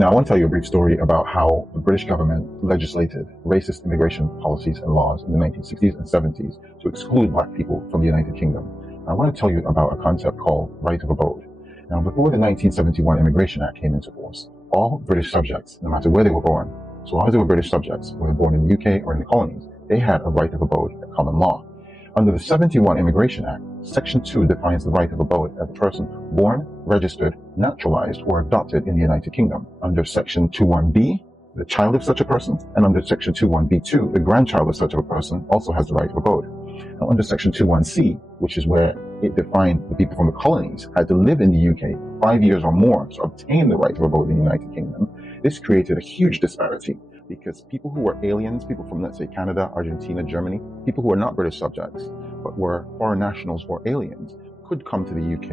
Now, I want to tell you a brief story about how the British government legislated racist immigration policies and laws in the 1960s and 70s to exclude black people from the United Kingdom. I want to tell you about a concept called right of abode. Now, before the 1971 Immigration Act came into force, all British subjects, no matter where they were born, so long as they were British subjects, whether born in the UK or in the colonies, they had a right of abode at common law. Under the 71 Immigration Act, Section 2 defines the right of abode as a person born, registered, naturalized, or adopted in the United Kingdom. Under Section 21B, the child of such a person, and under Section 21B2, the grandchild of such a person also has the right of abode. Now, under Section 21C, which is where it defined the people from the colonies had to live in the UK 5 years or more to obtain the right of abode in the United Kingdom, this created a huge disparity because people who were aliens, people from, let's say, Canada, Argentina, Germany, people who are not British subjects, but were foreign nationals or aliens, could come to the UK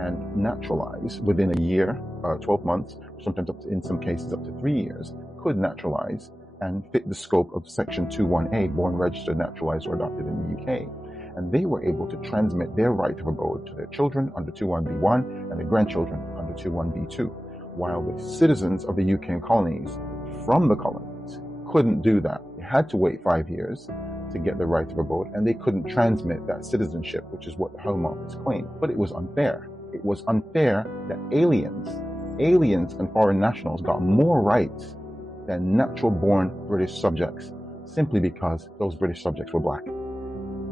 and naturalize within a year, 12 months, sometimes in some cases up to 3 years, could naturalize and fit the scope of Section 21A, born, registered, naturalized, or adopted in the UK. And they were able to transmit their right of abode to their children under 21B1 and their grandchildren under 21B2, while the citizens of the UK and colonies from the colonies couldn't do that. They had to wait 5 years to get the right of abode, and they couldn't transmit that citizenship, which is what the Home Office claimed. But it was unfair. It was unfair that aliens and foreign nationals got more rights than natural-born British subjects, simply because those British subjects were black.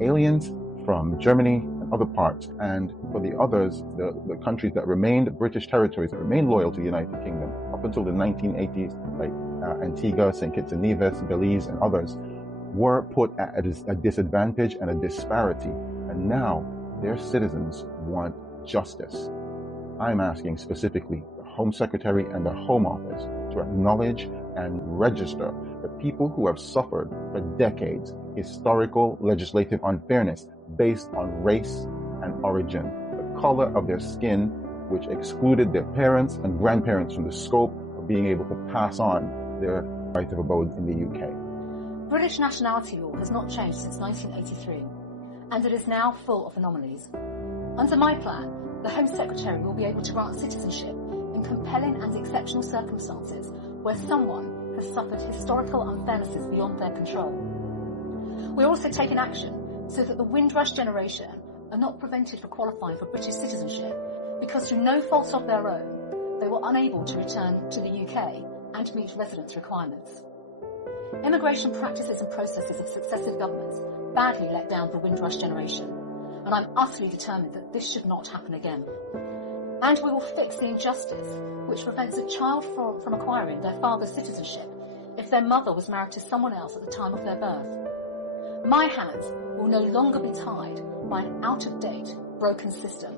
Aliens from Germany and other parts, and for the others, the countries that remained British territories that remained loyal to the United Kingdom up until the 1980s, like Antigua, St. Kitts and Nevis, Belize, and others, were put at a disadvantage and a disparity. And now their citizens want justice. I'm asking specifically the Home Secretary and the Home Office to acknowledge and register the people who have suffered for decades historical legislative unfairness based on race and origin, the color of their skin, which excluded their parents and grandparents from the scope of being able to pass on their right of abode in the UK. British nationality law has not changed since 1983, and it is now full of anomalies. Under my plan, the Home Secretary will be able to grant citizenship in compelling and exceptional circumstances where someone has suffered historical unfairnesses beyond their control. We're also taking action so that the Windrush generation are not prevented from qualifying for British citizenship because through no fault of their own, they were unable to return to the UK and meet residence requirements. Immigration practices and processes of successive governments badly let down the Windrush generation, and I'm utterly determined that this should not happen again. And we will fix the injustice which prevents a child from acquiring their father's citizenship if their mother was married to someone else at the time of their birth. My hands will no longer be tied by an out-of-date, broken system.